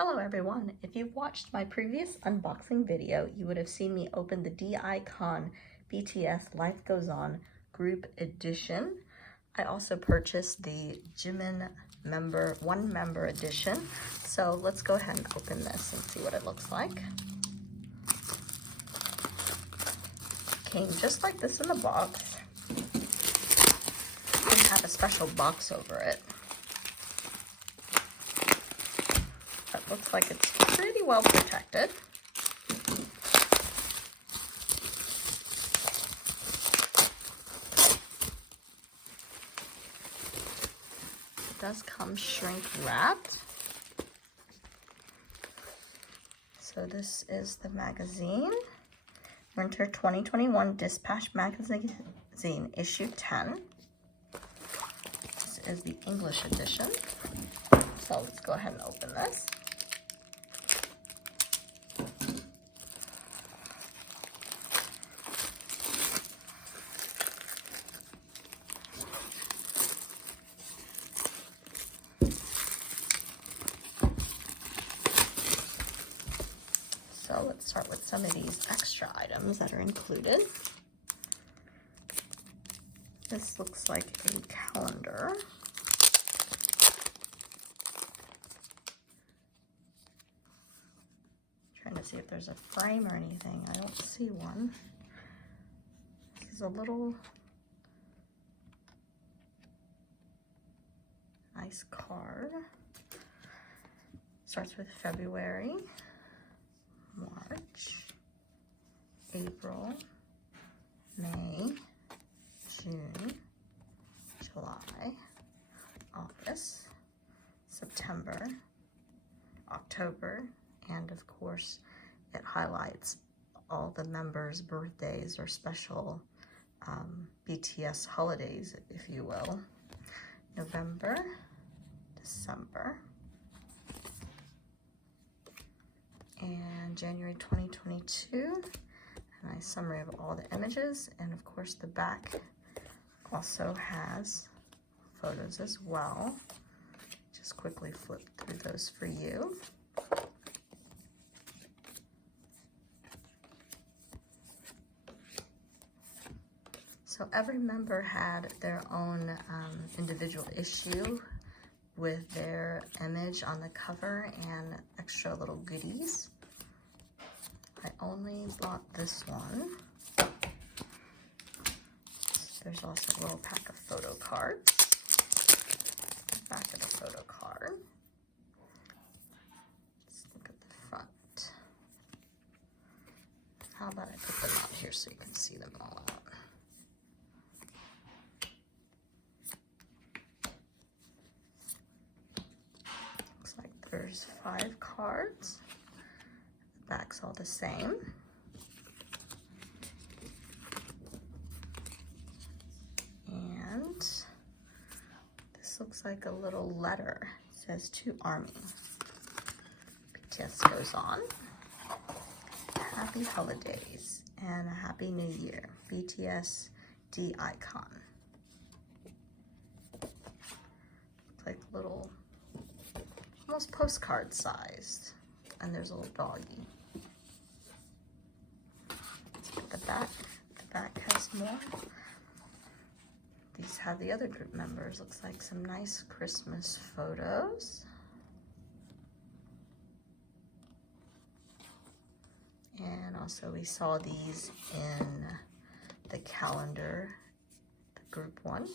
Hello everyone. If you've watched my previous unboxing video, you would have seen me open the Dicon BTS Life Goes On Group Edition. I also purchased the Jimin one member edition. So let's go ahead and open this and see what it looks like. Came just like this in the box. Didn't have a special box over it. But looks like it's pretty well protected. It does come shrink wrapped. So this is the magazine. Winter 2021 Dispatch Magazine, issue 10. This is the English edition. So let's go ahead and open this. So let's start with some of these extra items that are included. This looks like a calendar. Trying to see if there's a frame or anything. I don't see one. This is a little nice card. Starts with February, March, April, May, June, July, August, September, October, and of course it highlights all the members' birthdays or special BTS holidays, if you will. November, December, and January 2022. A nice summary of all the images, and of course the back also has photos as well. Just quickly flip through those for you. So every member had their own individual issue with their image on the cover and extra little goodies. I only bought this one. There's also a little pack of photo cards. Back of the photo card. Let's look at the front. How about I put them out here so you can see them all out. Looks like there's 5 cards. The back's all the same. And this looks like a little letter. It says to Army. BTS goes on. Happy holidays and a happy new year. BTS Dicon. Looks like little, almost postcard sized. And there's a little doggy. Let's look at the back. The back has more. These have the other group members. Looks like some nice Christmas photos. And also we saw these in the calendar, the group one.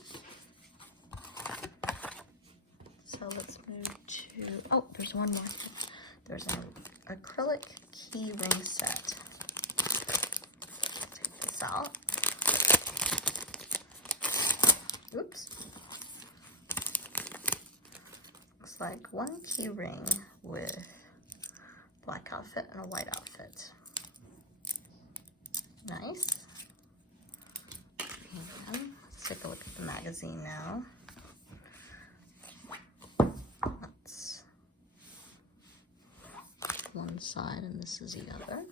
So let's move to, oh, there's one more. There's an acrylic key ring set. Take this out. Oops. Looks like one key ring with black outfit and a white outfit. Nice. And let's take a look at the magazine now. That's one side and this is the other.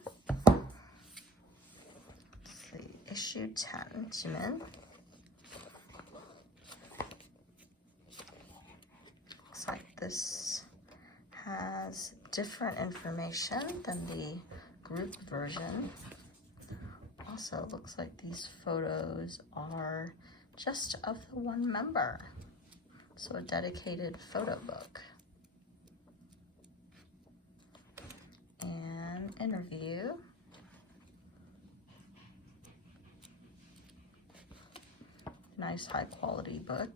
Let's see, issue 10, Jimin. Looks like this has different information than the group version. Also, looks like these photos are just of the one member. So a dedicated photo book. And interview. Nice high quality book.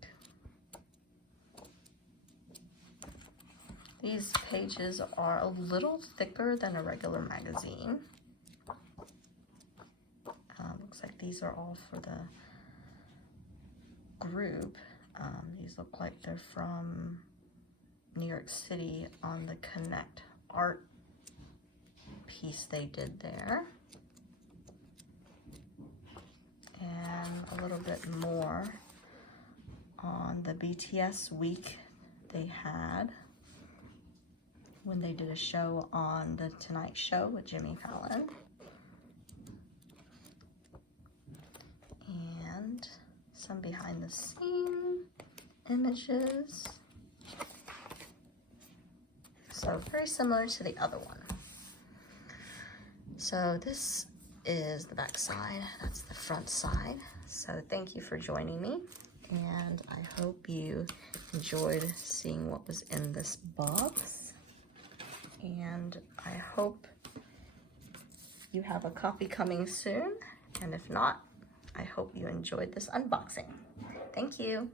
These pages are a little thicker than a regular magazine. Looks like these are all for the group. These look like they're from New York City on the Connect art piece they did there. And a little bit more on the BTS week they had when they did a show on the Tonight Show with Jimmy Fallon. And some behind the scene images. So very similar to the other one. So this is the back side, that's the front side. So thank you for joining me, and I hope you enjoyed seeing what was in this box. And I hope you have a copy coming soon, and if not, I hope you enjoyed this unboxing. Thank you.